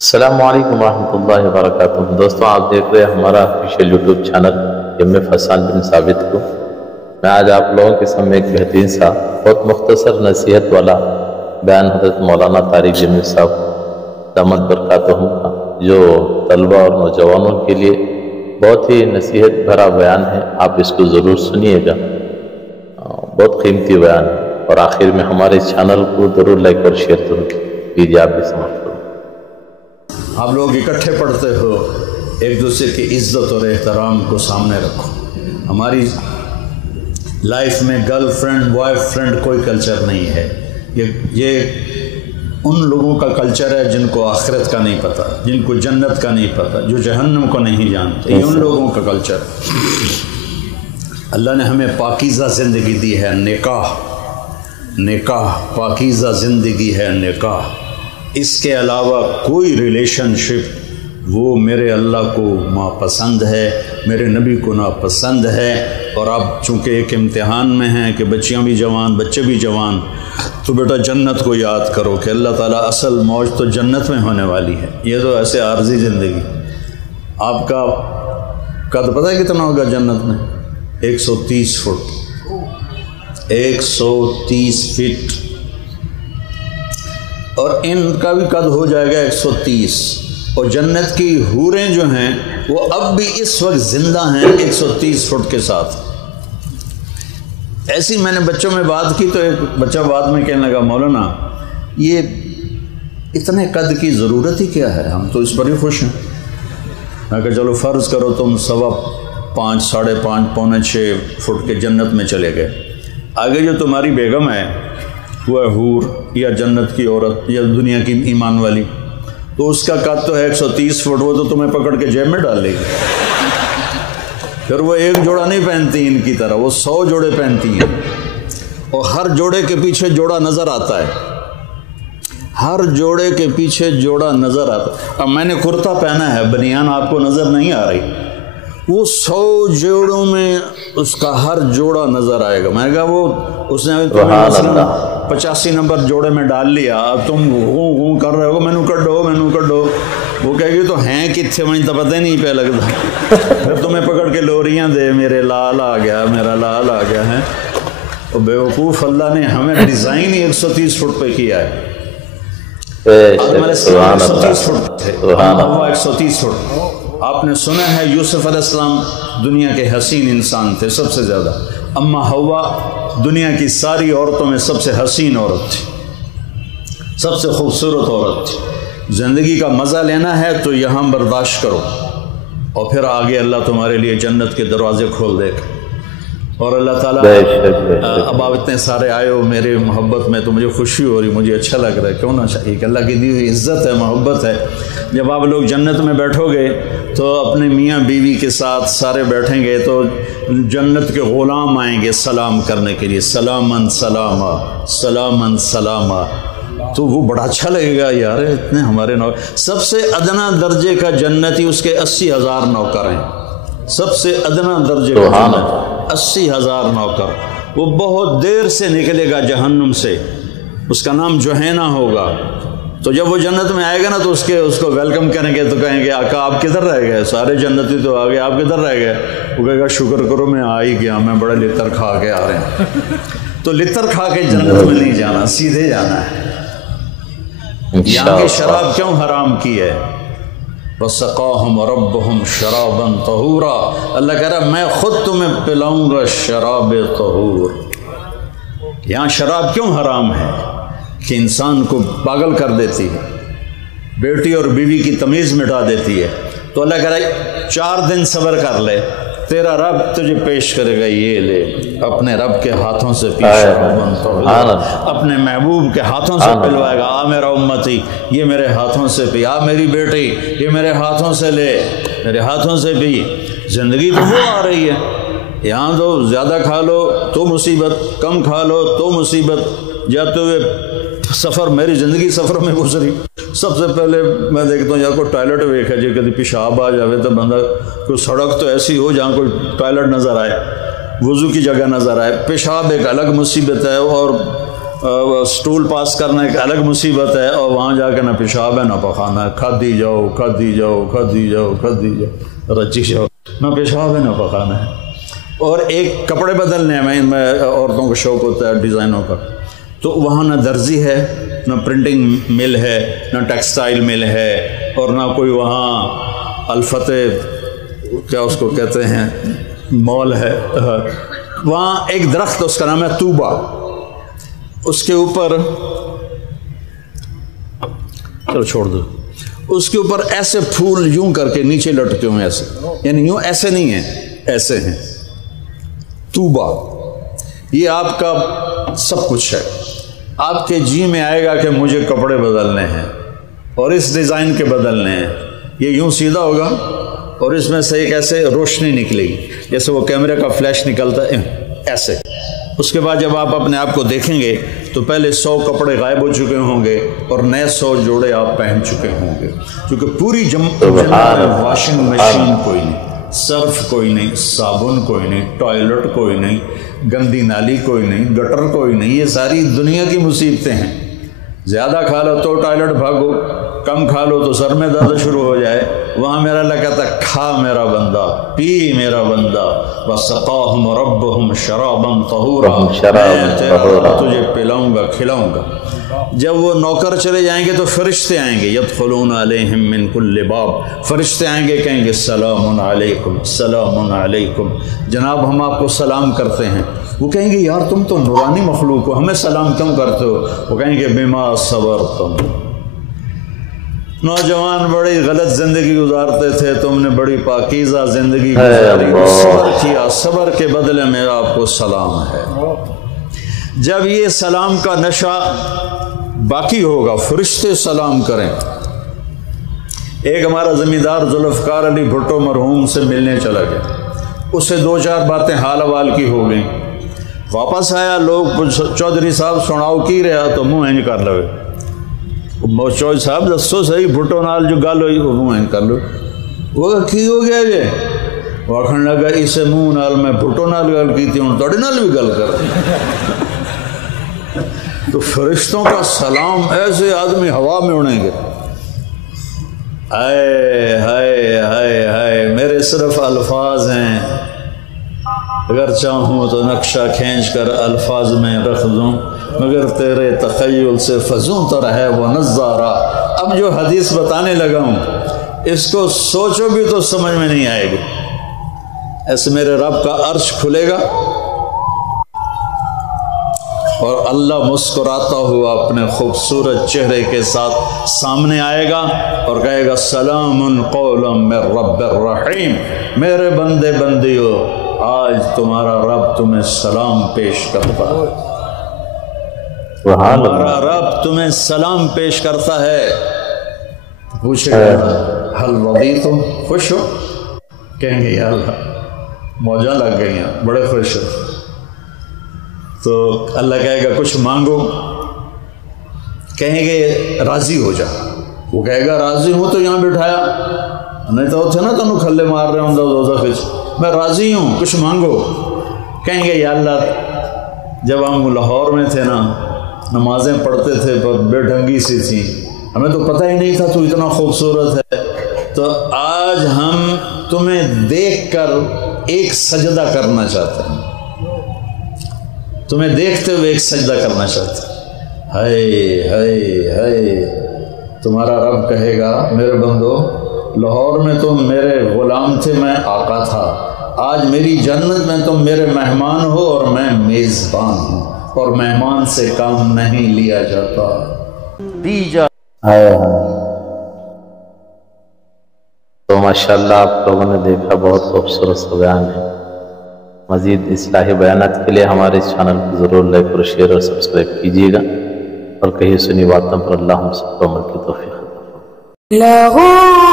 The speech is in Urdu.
السلام علیکم ورحمۃ اللہ وبرکاتہ۔ دوستوں، آپ دیکھ رہے ہیں ہمارا آفیشیل یوٹیوب چینل ایم حسان بن ثابت کو۔ میں آج آپ لوگوں کے سامنے ایک بہترین سا بہت مختصر نصیحت والا بیان حضرت مولانا طارق جمیل صاحب دامت برکاتہم کا، جو طلبہ اور نوجوانوں کے لیے بہت ہی نصیحت بھرا بیان ہے۔ آپ اس کو ضرور سنیے گا، بہت قیمتی بیان ہے۔ اور آخر میں ہمارے چینل کو ضرور لائک اور شیئر ضرور کیجیے۔ آپ بھی سمجھ کرو۔ آپ لوگ اکٹھے پڑھتے ہو، ایک دوسرے کی عزت اور احترام کو سامنے رکھو۔ ہماری لائف میں گرل فرینڈ بوائے فرینڈ کوئی کلچر نہیں ہے۔ یہ ان لوگوں کا کلچر ہے جن کو آخرت کا نہیں پتہ، جن کو جنت کا نہیں پتہ، جو جہنم کو نہیں جانتے۔ یہ ان لوگوں کا کلچر ہے۔ اللہ نے ہمیں پاکیزہ زندگی دی ہے، نکاح پاکیزہ زندگی ہے، نکاح۔ اس کے علاوہ کوئی ریلیشن شپ وہ میرے اللہ کو ناپسند ہے، میرے نبی کو ناپسند ہے۔ اور آپ چونکہ ایک امتحان میں ہیں کہ بچیاں بھی جوان بچے بھی جوان، تو بیٹا جنت کو یاد کرو کہ اللہ تعالیٰ اصل موج تو جنت میں ہونے والی ہے۔ یہ تو ایسے عارضی زندگی۔ آپ کا قد پتہ ہے کتنا ہوگا جنت میں؟ 130 فٹ، 130 فٹ۔ اور ان کا بھی قد ہو جائے گا 130۔ اور جنت کی حوریں جو ہیں وہ اب بھی اس وقت زندہ ہیں 130 فٹ کے ساتھ۔ ایسی میں نے بچوں میں بات کی تو ایک بچہ بعد میں کہنے لگا، مولانا یہ اتنے قد کی ضرورت ہی کیا ہے، ہم تو اس پر ہی خوش ہیں۔ میں کہا چلو فرض کرو تم 5.25 ساڑھے 5 پونے 6 فٹ کے جنت میں چلے گئے، آگے جو تمہاری بیگم ہے وہ ہے حور یا جنت کی عورت یا دنیا کی ایمان والی، تو اس کا قد تو ہے 130 فٹ، وہ تو تمہیں پکڑ کے جیب میں ڈال لے گی۔ پھر وہ ایک جوڑا نہیں پہنتی ان کی طرح، وہ 100 جوڑے پہنتی ہیں، اور ہر جوڑے کے پیچھے جوڑا نظر آتا ہے، ہر جوڑے کے پیچھے جوڑا نظر آتا ہے۔ اب میں نے کرتا پہنا ہے، بنیان آپ کو نظر نہیں آ رہی، وہ 100 جوڑوں میں اس کا ہر جوڑا نظر آئے گا۔ میں نے کہا وہ اس نے 85 نمبر جوڑے میں ڈال لیا، اب تم غوں کر رہے ہو، مینو کڈو۔ وہ کہے گی تو ہیں کتنے، مجھے تو پتہ ہی نہیں پہ لگتا۔ پھر تمہیں پکڑ کے لوریاں دے، میرے لال آ گیا، میرا لال آ گیا ہے۔ اور بیوقوف اللہ نے ہمیں ڈیزائن ہی 130 فٹ پہ کیا ہے۔ آدم علیہ السلام 130 فٹ تھے، ہوا 130 فٹ۔ آپ نے سنا ہے یوسف علیہ السلام دنیا کے حسین انسان تھے سب سے زیادہ، اما ہوا دنیا کی ساری عورتوں میں سب سے حسین عورت تھی، سب سے خوبصورت عورت تھی۔ زندگی کا مزہ لینا ہے تو یہاں برداشت کرو، اور پھر آگے اللہ تمہارے لیے جنت کے دروازے کھول دے گا۔ اور اللہ تعالیٰ اب آپ اتنے سارے آئے ہو میرے محبت میں، تو مجھے خوشی ہو رہی، مجھے اچھا لگ رہا ہے۔ کیوں نہ چاہیے کہ اللہ کی دی ہوئی عزت ہے، محبت ہے۔ جب آپ لوگ جنت میں بیٹھو گے تو اپنے میاں بیوی کے ساتھ سارے بیٹھیں گے تو جنت کے غلام آئیں گے سلام کرنے کے لیے، سلامن سلاما سلامن سلاما۔ تو وہ بڑا اچھا لگے گا، یار اتنے ہمارے نوکر۔ سب سے ادنا درجے کا جنتی اس کے 80,000 نوکر ہیں، سب سے ادنا درجے کا جنت 80,000 نوکر۔ وہ بہت دیر سے نکلے گا جہنم سے، اس کا نام جوہینہ ہوگا۔ تو جب وہ جنت میں آئے گا نا تو اس کو ویلکم کریں گے، تو کہیں گے آقا آپ کدھر رہ گئے، سارے جنتی تو آ گئے، آپ کدھر رہ گئے؟ وہ کہے گا شکر کرو میں آ ہی گیا، میں بڑا لتر کھا کے آ رہے ہیں۔ تو لتر کھا کے جنت میں نہیں جانا، سیدھے جانا ہے۔ یہاں کی شراب کیوں حرام کی ہے؟ وَسَقَاهُمْ رَبُّهُمْ شَرَابًا طَهُورًا۔ اللہ کہہ رہا میں خود تمہیں پلاؤں گا شراب طہور۔ یہاں شراب کیوں حرام ہے؟ کہ انسان کو پاگل کر دیتی ہے، بیٹی اور بیوی کی تمیز مٹا دیتی ہے۔ تو اللہ کہہ رہا ہے 4 دن صبر کر لے، تیرا رب تجھے پیش کرے گا، یہ لے اپنے رب کے ہاتھوں سے اپنے محبوب کے ہاتھوں سے پلوائے گا، آ میرا امتی یہ میرے ہاتھوں سے پی، آ میری بیٹی یہ میرے ہاتھوں سے لے، میرے ہاتھوں سے پی۔ زندگی تو وہ آ رہی ہے، یہاں تو زیادہ کھا لو تو مصیبت، کم کھا لو تو مصیبت۔ جاتے ہوئے سفر، میری زندگی سفر میں گزری، سب سے پہلے میں دیکھتا ہوں یا کوئی ٹوائلٹ ویکھا جی، کبھی پیشاب آ جاوے تو بندہ، کوئی سڑک تو ایسی ہو جہاں کوئی ٹوائلٹ نظر آئے، وضو کی جگہ نظر آئے۔ پیشاب ایک الگ مصیبت ہے، اور سٹول پاس کرنا ایک الگ مصیبت ہے، اور وہاں جا کے نہ پیشاب ہے نہ پخانا ہے، کھدی جاؤ کھدی جاؤ کھدی جاؤ کھدی جاؤ رچی جاؤ، نہ پیشاب ہے نہ پخانا ہے۔ اور ایک کپڑے بدلنے میں عورتوں کو شوق ہوتا ہے ڈیزائنوں کا، تو وہاں نہ درزی ہے، نہ پرنٹنگ مل ہے، نہ ٹیکسٹائل مل ہے، اور نہ کوئی وہاں الفتح کیا اس کو کہتے ہیں مال ہے۔ وہاں ایک درخت اس کا نام ہے طوبہ، اس کے اوپر چلو چھوڑ دو، اس کے اوپر ایسے پھول یوں کر کے نیچے لٹکے ہوئے ایسے، یعنی یوں ایسے نہیں ہیں، ایسے ہیں۔ طوبہ یہ آپ کا سب کچھ ہے، آپ کے جی میں آئے گا کہ مجھے کپڑے بدلنے ہیں اور اس ڈیزائن کے بدلنے ہیں، یہ یوں سیدھا ہوگا اور اس میں سے ایک ایسے روشنی نکلے گی جیسے وہ کیمرے کا فلیش نکلتا ہے ایسے۔ اس کے بعد جب آپ اپنے آپ کو دیکھیں گے تو پہلے 100 کپڑے غائب ہو چکے ہوں گے اور نئے 100 جوڑے آپ پہن چکے ہوں گے، کیونکہ پوری جنت میں واشنگ مشین کوئی نہیں، صرف کوئی نہیں، صابن کوئی نہیں، ٹوائلٹ کوئی نہیں، گندی نالی کوئی نہیں، گٹر کوئی نہیں۔ یہ ساری دنیا کی مصیبتیں ہیں۔ زیادہ کھا لو تو ٹوائلٹ بھاگو، کم کھا لو تو سر میں درد شروع ہو جائے۔ وہاں میرا اللہ کہتا ہے کھا میرا بندہ، پی میرا بندہ، وَسَقَاهُمْ رَبُّهُمْ شَرَابًا طَهُورًا، میں تجھے پلاؤں گا کھلاؤں گا۔ جب وہ نوکر چلے جائیں گے تو فرشتے آئیں گے، يَدْخُلُونَ عَلَيْهِمْ مِنْ كُلِّ بَابٍ، فرشتے آئیں گے کہیں گے سلام علیکم سلام علیکم، جناب ہم آپ کو سلام کرتے ہیں۔ وہ کہیں گے یار تم تو نورانی مخلوق ہو، ہمیں سلام کیوں کرتے ہو؟ وہ کہیں گے بما صبرتم، نوجوان بڑی غلط زندگی گزارتے تھے، تم نے بڑی پاکیزہ زندگی گزاری، صبر کیا، صبر کے بدلے میں آپ کو سلام ہے۔ جب یہ سلام کا نشہ باقی ہوگا فرشتے سلام کریں۔ ایک ہمارا زمیندار ذوالفقار علی بھٹو مرحوم سے ملنے چلا گیا، اس سے 2-4 باتیں حال احوال کی ہو گئیں، واپس آیا، لوگ چودھری صاحب سناؤ کی رہا تو منہ انج کر لو، چودھری صاحب دسو صحیح بھٹو نال جو گل ہوئی وہ منہ انج کر لو۔ وہ کی ہو گیا جی؟ وہ آخر لگا اسے منہ نال میں بھٹو نال گل کی تھی، ہوں تھوڑے نال بھی گل کر۔ تو فرشتوں کا سلام ایسے آدمی ہوا میں اڑیں گے، ہائے ہائے ہائے ہائے، میرے صرف الفاظ ہیں، اگر چاہوں تو نقشہ کھینچ کر الفاظ میں رکھ دوں، مگر تیرے تخیل سے فزوں تو رہے وہ نظارہ۔ اب جو حدیث بتانے لگا ہوں اس کو سوچو بھی تو سمجھ میں نہیں آئے گی۔ ایسے میرے رب کا عرش کھلے گا اور اللہ مسکراتا ہوا اپنے خوبصورت چہرے کے ساتھ سامنے آئے گا اور کہے گا سلام قولا من رب الرحیم، میرے بندے بندیو آج تمہارا رب تمہیں سلام پیش کرتا ہے، تمہارا رب تمہیں سلام پیش کرتا ہے۔ پوچھے گا حل رضیتم، خوش ہو؟ کہیں گے یا اللہ موجاں لگ گئی ہیں، بڑے خوش ہو۔ تو اللہ کہے گا کچھ مانگو، کہیں گے راضی ہو جا، وہ کہے گا راضی ہوں تو یہاں بٹھایا نہیں تو تھے نا تمہیں کھلے مار رہے ہوں دوزخ وچ، میں راضی ہوں کچھ مانگو۔ کہیں گے یا اللہ جب ہم لاہور میں تھے نا نمازیں پڑھتے تھے پر بے ڈھنگی سی تھی، ہمیں تو پتہ ہی نہیں تھا تو اتنا خوبصورت ہے، تو آج ہم تمہیں دیکھ کر ایک سجدہ کرنا چاہتے ہیں، تمہیں دیکھتے ہوئے ایک سجدہ کرنا چاہتے ہیں۔ ہائے ہائے ہائے، تمہارا رب کہے گا میرے بندو لاہور میں تم میرے غلام تھے، میں آقا تھا، آج میری جنت میں تم میرے مہمان ہو اور میں میزبان ہوں، اور مہمان سے کام نہیں لیا جاتا، دی جا۔ تو ماشاءاللہ آپ لوگوں نے دیکھا بہت خوبصورت سا بیان ہے۔ مزید اصلاحی بیانات کے لیے ہمارے اس چینل کو ضرور لائک اور شیئر اور سبسکرائب کیجیے گا، اور کہیں سنی باتوں پر اللہ ہم سب کو عمل کی توفیق عطا فرمائے۔